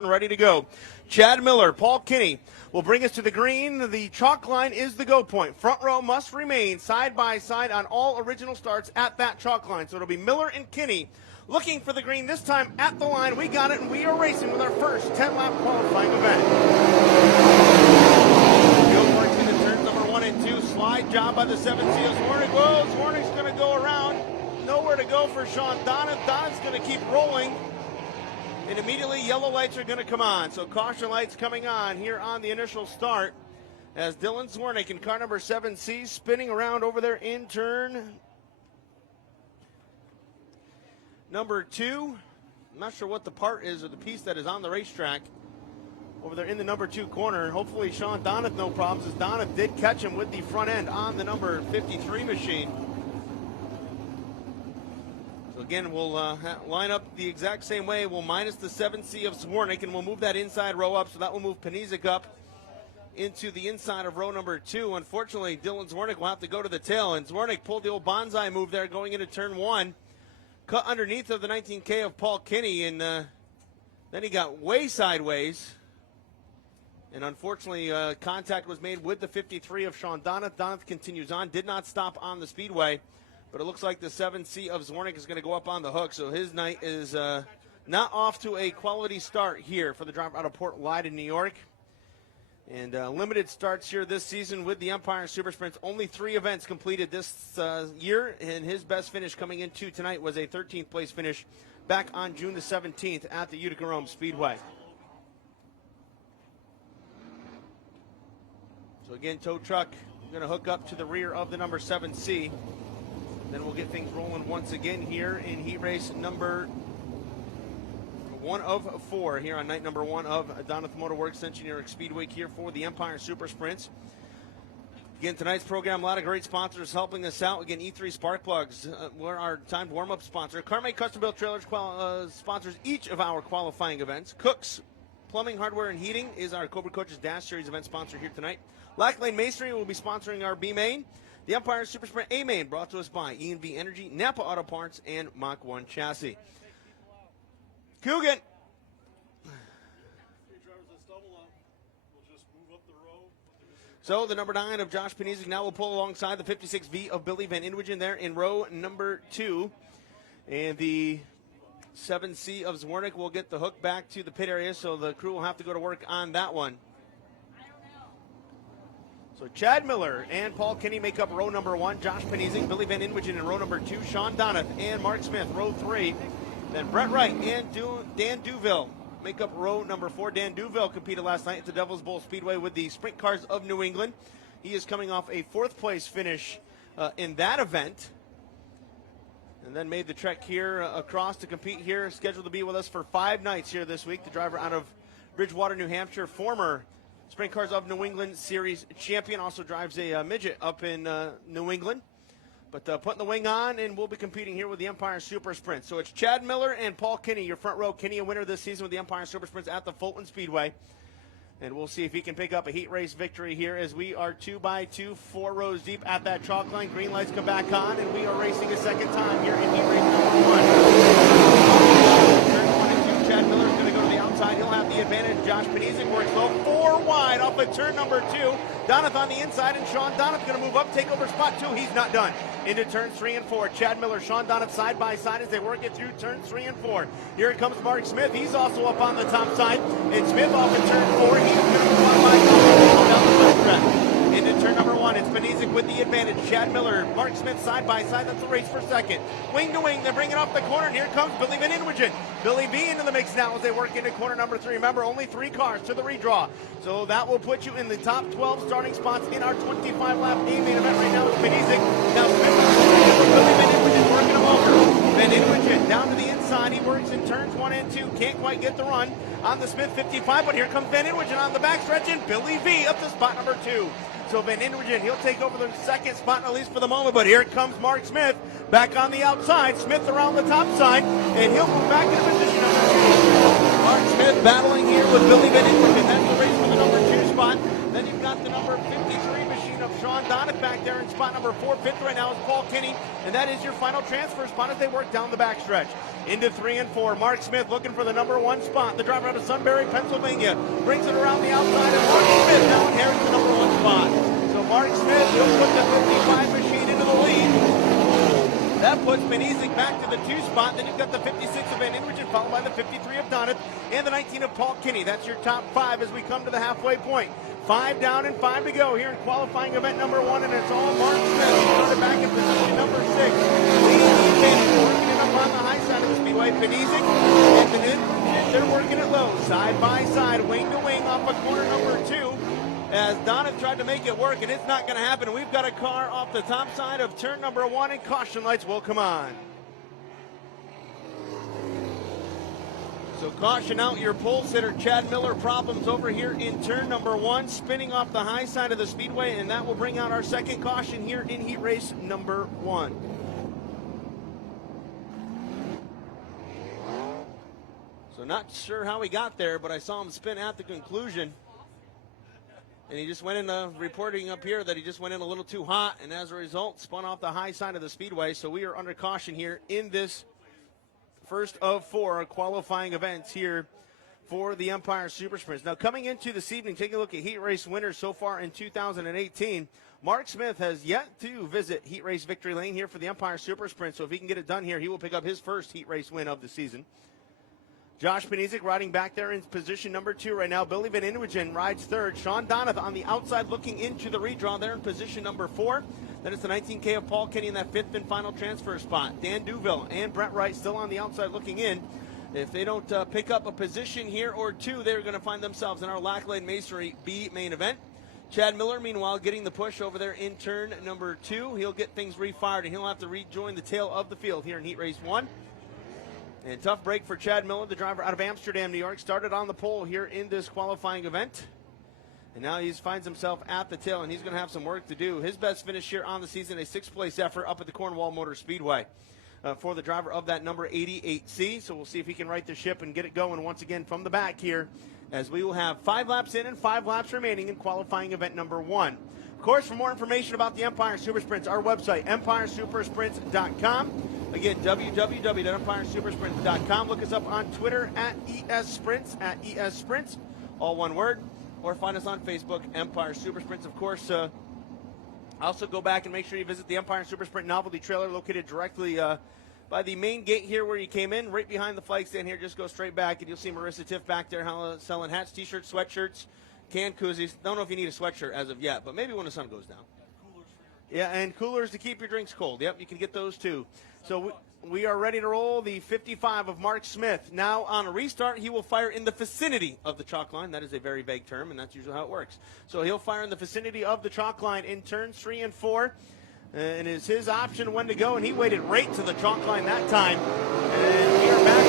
Ready to go. Chad Miller, Paul Kinney will bring us to the green. The chalk line is the go point. Front row must remain side by side on all original starts at that chalk line. So it'll be Miller and Kinney looking for the green this time at the line. We got it, and we are racing with our first 10-lap qualifying event. Go works into turns number 1 and 2. Slide job by the 7 Seals. Zwarnik. Whoa, Zwarnik's going to go around. Nowhere to go for Sean Donath. Donath's going to keep rolling. And immediately yellow lights are going to come on. So caution lights coming on here on the initial start as Dylan Zwarnik in car number 7C spinning around over there in turn number 2. I'm not sure what the part is or the piece that is on the racetrack over there in the number 2 corner. Hopefully Sean Donath no problems, as Donath did catch him with the front end on the number 53 machine. Again, we'll line up the exact same way. We'll minus the 7C of Zwarnik, and we'll move that inside row up, so that will move Panizic up into the inside of row number 2. Unfortunately, Dylan Zwarnik will have to go to the tail, and Zwarnik pulled the old bonsai move there going into turn 1. Cut underneath of the 19K of Paul Kinney, and then he got way sideways. And unfortunately, contact was made with the 53 of Sean Donath. Donath continues on, did not stop on the speedway. But it looks like the 7C of Zwarnik is going to go up on the hook, so his night is not off to a quality start here for the driver out of Port Lyden, New York. And limited starts here this season with the Empire Super Sprints. Only 3 events completed this year, and his best finish coming into tonight was a 13th place finish back on June the 17th at the Utica Rome Speedway. So again, tow truck going to hook up to the rear of the number 7C. Then we'll get things rolling once again here in heat race number 1 of 4 here on night number 1 of Donath Motor Works Central New York Speedway here for the Empire Super Sprints. Again, tonight's program, a lot of great sponsors helping us out. Again, E3 Spark Plugs, we're our timed warm-up sponsor. Carmate Custom Built Trailers sponsors each of our qualifying events. Cooks Plumbing, Hardware, and Heating is our Cobra Coaches Dash Series event sponsor here tonight. Lack Lane Masonry will be sponsoring our B-Main. The Empire Super Sprint A-Main brought to us by E&V Energy, Napa Auto Parts, and Mach 1 Chassis. Coogan. So the number 9 of Josh Panizic now will pull alongside the 56V of Billy Van Inwagen there in row number 2. And the 7C of Zwarnik will get the hook back to the pit area, so the crew will have to go to work on that one. So Chad Miller and Paul Kinney make up row number 1. Josh Panizic, Billy Van Inwagen in row number 2. Sean Donath and Mark Smith, row 3. Then Brett Wright and Dan Duville make up row number 4. Dan Duville competed last night at the Devil's Bowl Speedway with the Sprint Cars of New England. He is coming off a 4th place finish in that event. And then made the trek here across to compete here. Scheduled to be with us for 5 nights here this week. The driver out of Bridgewater, New Hampshire, former Sprint Cars of New England Series champion, also drives a midget up in New England. But putting the wing on, and we'll be competing here with the Empire Super Sprint. So it's Chad Miller and Paul Kinney, your front row. Kinney, a winner this season with the Empire Super Sprints at the Fulton Speedway. And we'll see if he can pick up a heat race victory here as we are 2 by 2, 4 rows deep at that chalk line. Green lights come back on, and we are racing a second time here in heat race number 1. Turn 1 and 2, Chad Miller is going to go to the outside. He'll have the advantage. Josh Panizic works low, 4 wide off of turn number 2. Donath on the inside, and Sean Donath going to move up, take over spot 2. He's not done. Into turns 3 and 4. Chad Miller, Sean Donath side by side as they work it through turns 3 and 4. Here comes Mark Smith. He's also up on the top side. And Smith off in turn 4. He's going to move on by down the left track. Into turn number 1. It's Panizic with the advantage. Chad Miller, Mark Smith side by side. That's the race for second. Wing to wing. They're bringing off the corner. And here comes Billy Van Inwagen. Billy V into the mix now as they work into corner number 3. Remember, only 3 cars to the redraw. So that will put you in the top 12 starting spots in our 25-lap A-Main event right now with Panizic. Now Smith, Billy Van Inwagen working him over. Van Inwagen down to the inside. He works in turns 1 and 2. Can't quite get the run on the Smith 55, but here comes Van Inwagen on the backstretch, and Billy V up to spot number 2. So Van Inwagen, he'll take over the second spot, at least for the moment, but here comes Mark Smith back on the outside. Smith around the top side, and he'll move back into position number 2. Mark Smith battling here with Billy Van Inwagen. That's the race for the number 2 spot. Then you've got the number 53 machine of Sean Donoff back there in spot number 4. Fifth right now is Paul Kinney, and that is your final transfer spot as they work down the backstretch. Into 3 and 4, Mark Smith looking for the number 1 spot. The driver out of Sunbury, Pennsylvania, brings it around the outside, and Mark Smith now inherits the number 1 spot. So Mark Smith will put the 55 machine into the lead. That puts Penizing back to the 2 spot. Then you've got the 56 of Van Inwigen, followed by the 53 of Donoff, and the 19 of Paul Kinney. That's your top 5 as we come to the halfway point. 5 down and 5 to go here in qualifying event number 1, and it's all Mark Smith. Started back in position number 6. Leading Penny, working it up on the high side of the speedway. Penizing and Van Inwigen, they're working it low, side by side, wing to wing off of corner number 2. As Donoff tried to make it work, and it's not going to happen. We've got a car off the top side of turn number 1, and caution lights will come on. So caution out your pole sitter, Chad Miller. Problems over here in turn number 1, spinning off the high side of the speedway, and that will bring out our second caution here in heat race number 1. So not sure how he got there, but I saw him spin at the conclusion. And he just went in, reporting up here that he just went in a little too hot, and as a result, spun off the high side of the speedway. So we are under caution here in this first of 4 qualifying events here for the Empire Super Sprints. Now, coming into this evening, taking a look at heat race winners so far in 2018. Mark Smith has yet to visit heat race victory lane here for the Empire Super Sprint. So if he can get it done here, he will pick up his first heat race win of the season. Josh Penizing riding back there in position number 2 right now. Billy Van Inwigen rides 3rd. Sean Donoff on the outside looking into the redraw there in position number 4. Then it's the 19K of Paul Kinney in that 5th and final transfer spot. Dan Duville and Brett Wright still on the outside looking in. If they don't pick up a position here or 2, they're going to find themselves in our Lacklade Masonry B main event. Chad Miller, meanwhile, getting the push over there in turn number 2. He'll get things refired, and he'll have to rejoin the tail of the field here in heat race 1. And tough break for Chad Miller, the driver out of Amsterdam, New York. Started on the pole here in this qualifying event. And now he finds himself at the tail, and he's going to have some work to do. His best finish here on the season, a 6th-place effort up at the Cornwall Motor Speedway for the driver of that number 88C. So we'll see if he can right the ship and get it going once again from the back here, as we will have 5 laps in and 5 laps remaining in qualifying event number 1. Of course, for more information about the Empire Super Sprints, our website, EmpireSuperSprints.com. Again, www.EmpireSuperSprints.com. Look us up on Twitter at ESSprints, at ESSprints, all one word. Or find us on Facebook, Empire Super Sprints. Of course, also go back and make sure you visit the Empire Super Sprint novelty trailer located directly by the main gate here where you came in, right behind the flag stand here. Just go straight back, and you'll see Marissa Tiff back there selling hats, T-shirts, sweatshirts, canned koozies. Don't know if you need a sweatshirt as of yet, but maybe when the sun goes down. Yeah, and coolers to keep your drinks cold. Yep, you can get those too. So we are ready to roll the 55 of Mark Smith. Now on a restart, he will fire in the vicinity of the chalk line. That is a very vague term, and that's usually how it works. So he'll fire in the vicinity of the chalk line in turns 3 and 4. And it's his option when to go, and he waited right to the chalk line that time. And we are back.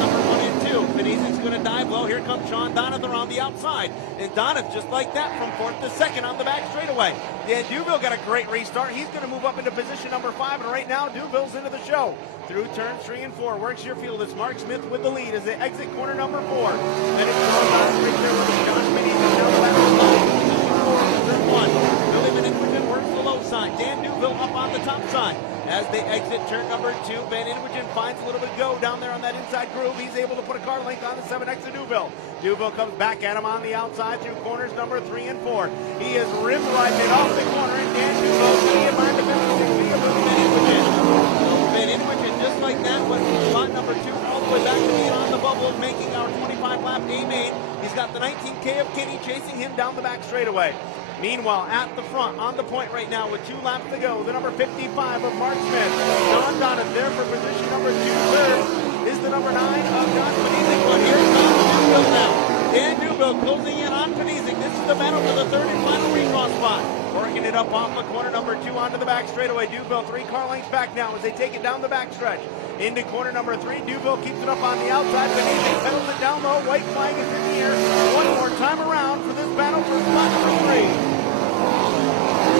Number 1 and 2. Penizing's going to dive low. Here comes Sean Donoff around the outside. And Donoff, just like that, from 4th to 2nd on the back straightaway. Dan Duville got a great restart. He's going to move up into position number 5, and right now Duville's into the show. Through turns 3 and 4, works your field. It's Mark Smith with the lead as they exit corner number 4. Then it's Sean right there with Josh Penizing down the back side. Turn 1. Billy Van Inwigen works the low side. Dan Duville up on the top side. As they exit turn number 2, Van Inwigen finds a little bit of go down there on that inside groove. He's able to put a car length on the 7X of Duville. Duville comes back at him on the outside through corners number 3 and 4. He is rim riding off the corner, and Dan Duville getting in behind the 56 feet of Van Inwigen. Van Inwigen, just like that, went from spot number 2 all the way back to being on the bubble, making our 25-lap A main. He's got the 19K of Kinney chasing him down the back straightaway. Meanwhile, at the front, on the point right now with 2 laps to go, the number 55 of Mark Smith. Sean Donoff there for position number 2. Third is the number 9 of Josh Penizing. But here comes Duville now. Dan Duville closing in on Penizing. This is the battle for the 3rd and final redraw spot. Working it up off the corner number 2 onto the back straightaway. Duville 3 car lengths back now as they take it down the back stretch. Into corner number 3. Duville keeps it up on the outside. Penizing pedals it down low. White flag is in the air. One more time around for this battle for spot number 3.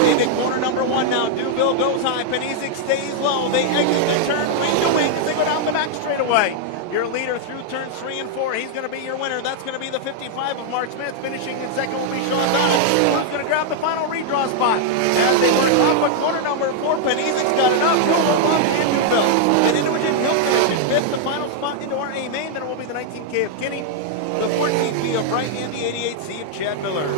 Into corner number 1 now. Duville goes high. Penizing stays low. They exit the turn wing to wing as they go down the back straightaway. Your leader through turns 3 and 4. He's going to be your winner. That's going to be the 55 of Mark Smith. Finishing in second will be Sean Donovan, who's going to grab the final redraw spot. As they work off a corner number 4, Penizic's got it up. He'll roll off Dan Duville. And Inwood he'll finish in fifth. The final spot into our A main. Then it will be the 19K of Kinney, the 14B of Bright, and the 88C of Chad Miller.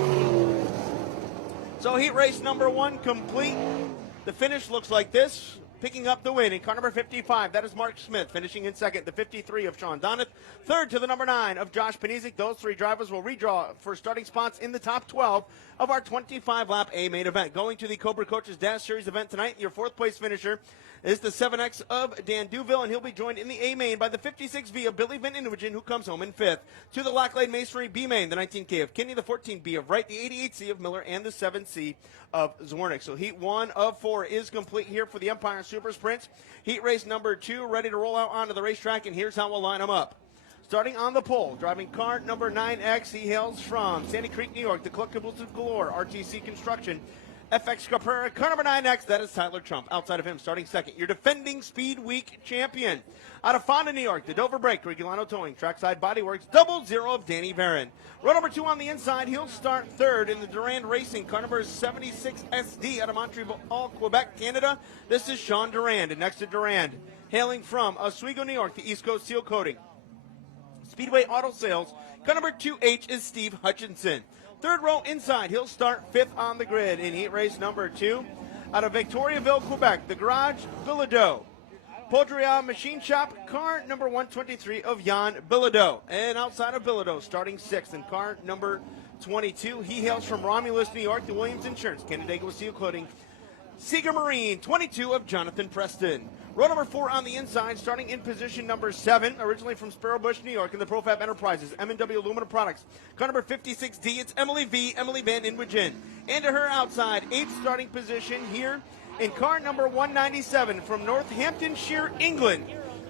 So heat race number 1 complete. The finish looks like this. Picking up the win in car number 55, that is Mark Smith. Finishing in second, the 53 of Sean Donath. Third to the number 9 of Josh Penizik. Those 3 drivers will redraw for starting spots in the top 12 of our 25-lap A main event. Going to the Cobra Coaches Dash Series event tonight, your 4th place finisher is the 7X of Dan Duville, and he'll be joined in the A main by the 56V of Billy Van Inwigen, who comes home in 5th. To the Lacklade Masonry B main, the 19K of Kinney, the 14B of Wright, the 88C of Miller, and the 7C of Zornick. So heat 1 of 4 is complete here for the Empire Super Sprints. Heat race number 2 ready to roll out onto the racetrack, and here's how we'll line them up. Starting on the pole, driving car number 9X, he hails from Sandy Creek, New York, the Collectibles of Galore, RTC Construction. FX Caprera, car number 9X, that is Tyler Trump. Outside of him, starting second, your defending Speed Week champion. Out of Fonda, New York, the Dover Brake, Regulano Towing, Trackside Body Works, 00 of Danny Barron. Row number 2 on the inside, he'll start third in the Durand Racing, car number 76 SD out of Montreal, Quebec, Canada. This is Sean Durand, and next to Durand, hailing from Oswego, New York, the East Coast Seal Coating. Speedway Auto Sales, car number 2H is Steve Hutchinson. Third row inside, he'll start 5th on the grid in heat race number 2. Out of Victoriaville, Quebec, the Garage Bilodeau. Poudrier Machine Shop, car number 123 of Jan Bilodeau. And outside of Bilodeau, starting 6th in car number 22, he hails from Romulus, New York, the Williams Insurance, Canandaigua Steel Coating. Seeger Marine, 22 of Jonathan Preston. Row number 4 on the inside, starting in position number 7, originally from Sparrowbush, New York, in the Profab Enterprises, M&W Aluminum Products. Car number 56D, it's Emily V, Emily Van Inwigen. And to her outside, 8th starting position here in car number 197 from Northamptonshire, England.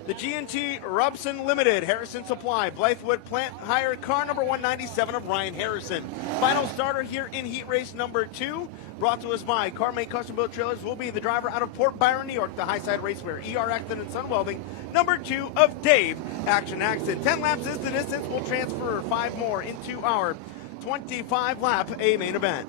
The G&T Robson Limited, Harrison Supply, Blythewood Plant Hire, car number 197 of Ryan Harrison. Final starter here in heat race number 2, brought to us by CarMate Custom Built Trailers, will be the driver out of Port Byron, New York, the Highside Raceway, ER Acton and Sun Welding, number 2 of Dave Action Axton. 10 laps is the distance. We'll transfer 5 more into our 25-lap A main event.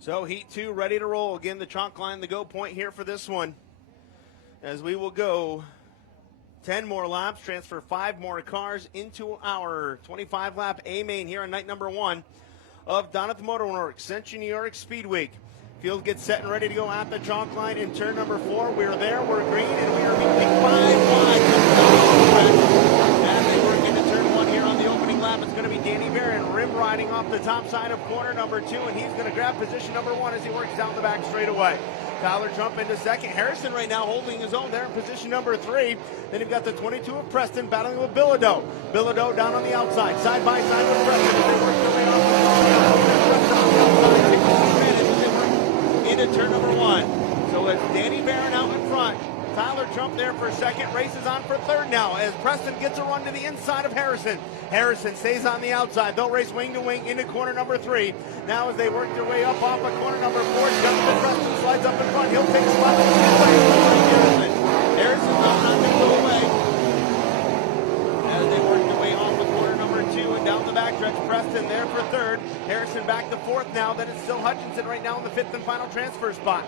So heat 2 ready to roll. Again, the chalk line, the go point here for this one. As we will go 10 more laps, transfer 5 more cars into our 25-lap A main here on night number 1 of Donath Motor Works, Century New York Speed Week. Field gets set and ready to go at the chalk line in turn number 4. We're there, we're green, and we are beating 5 wide. As they work into turn 1 here on the opening lap, it's going to be Danny Barron rim riding off the top side of corner number 2, and he's going to grab position number 1 as he works down the back straightaway. Tyler Trump into second. Harrison right now holding his own there in position number 3. Then you've got the 22 of Preston battling with Bilodeau. Bilodeau down on the outside, side by side with Preston. As they work their way off into turn number 1. So it's Danny Barron out in front. Tyler Trump there for second. Races on for third now as Preston gets a run to the inside of Harrison. Harrison stays on the outside. They'll race wing to wing into corner number 3. Now as they work their way up off of corner number 4, Preston slides up in front. He'll take a spot away. Harrison's not going to go away. As they work their way off of corner number 2 and down the back backstretch. Preston there for third. Harrison back to fourth now. Then it's still Hutchinson right now in the fifth and final transfer spot.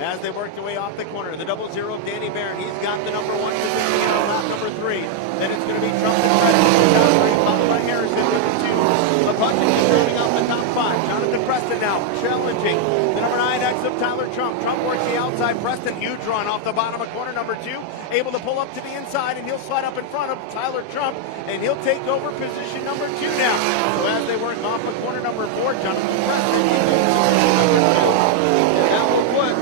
As they work their way off the corner, the 00 of Danny Barron. He's got the number 1 position on lap number 3. Then it's going to be Trump and Preston, followed by Harrison with the 2 of Hutchinson rounding out the top 5. Jonathan Preston now challenging the number 9X of Tyler Trump. Trump works the outside. Preston, huge run off the bottom of corner number 2, able to pull up to the inside, and he'll slide up in front of Tyler Trump, and he'll take over position number 2 now. So as they work off of corner number 4, Jonathan Preston that will put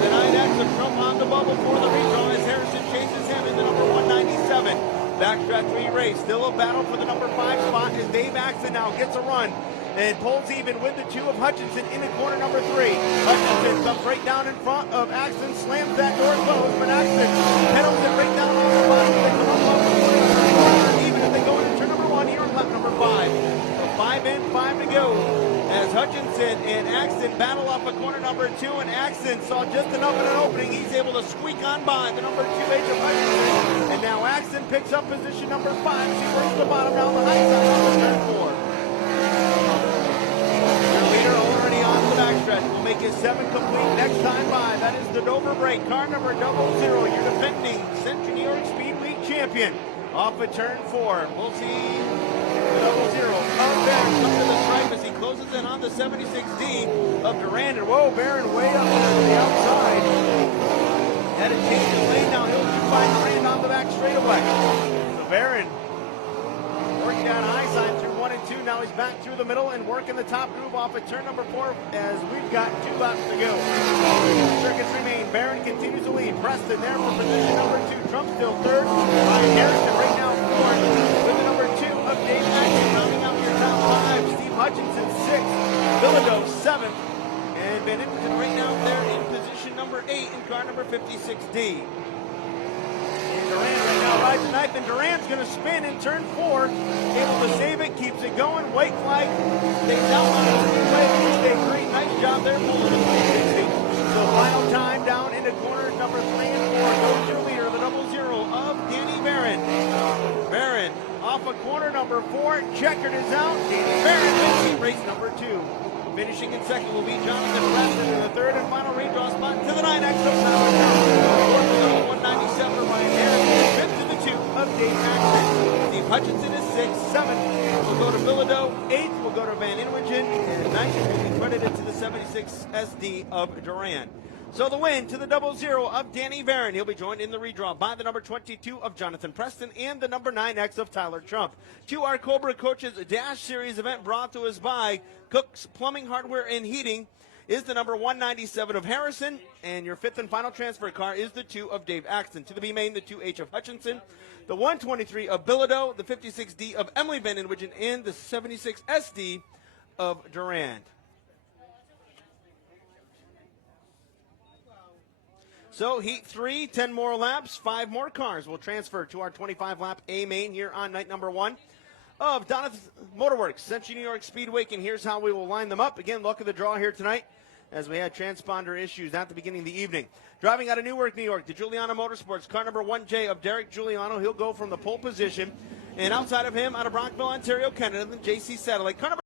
the 9X of Trump on the bubble for the redraw as Harrison chases him in the number 197. Backstretch race, still a battle for the number 5 spot as Dave Axton now gets a run and pulls even with the 2 of Hutchinson into corner number 3. Hutchinson comes right down in front of Axton, slams that door closed, but Axton pedals it right down on the bottom. They come up off the corner, even if they go into turn number 1 here on lap number 5. So 5 in, 5 to go. As Hutchinson and Axton battle off of corner number 2, and Axton saw just enough of an opening. He's able to squeak on by the number 2H of Hutchinson, and now Axton picks up position number 5. She works the bottom down the high side on the turn 4. Their leader already on the backstretch will make his 7 complete next time by. That is the Dover break. Car number 00, your defending Central New York Speedway champion. Off of turn 4. We'll see the 00 of Barron come to the stripe as he closes in on the 76D of Durand. And whoa, Barron way up there to the outside. Had to change his lane now. He'll find Durand on the back straightaway. So Barron working down high side through 1 and 2. Now he's back through the middle and working the top groove off at turn number 4 as we've got 2 laps to go. Circuits remain. Barron continues to lead. Preston there for position number 2. Trump still third. Ryan Harrison right now fourth with the number 2 of Dave Axton rounding out your top 5. Steve Hutchinson 6th. Bilodeau 7th. And Van Inverton right now there in position number 8 in car number 56D. Durand right now rides the knife, and Durand's going to spin in turn 4. Able to save it, keeps it going. White flag stays out on the speedway. Stay green. Nice job there pulling it. So final time down into corners number 3 and 4. Goes your leader, the 00 of Danny Barron. Barron off of corner number 4. Checkered is out. Danny Barron wins race number 2. Finishing in second will be Jonathan Preston in the third and final redraw spot to the 9X of Tyler Trump. Fourth to the 197 of Ryan Harrison. Fifth to the 2 of Dave Axton. Steve Hutchinson is 6th. 7th will go to Bilodeau. 8th will go to Van Inwagen. And 9th will be credited to the 76 SD of Durand. So the win to the 00 of Danny Barron. He'll be joined in the redraw by the number 22 of Jonathan Preston and the number 9X of Tyler Trump. To our Cobra Coaches Dash Series event brought to us by Cook's Plumbing, Hardware, and Heating is the number 197 of Harrison, and your 5th and final transfer car is the 2 of Dave Axton. To the B main, the 2H of Hutchinson, the 123 of Bilodeau, the 56D of Emily Van Inwagen, and the 76 SD of Durand. So heat 3, 10 more laps, 5 more cars will transfer to our 25-lap A main here on night number 1 of Donath Motorworks, Central New York Speedway, and here's how we will line them up. Again, luck of the draw here tonight as we had transponder issues at the beginning of the evening. Driving out of Newark, New York, the Giuliano Motorsports, car number 1J of Derek Giuliano. He'll go from the pole position. And outside of him, out of Brockville, Ontario, Canada, the JC Satellite, car number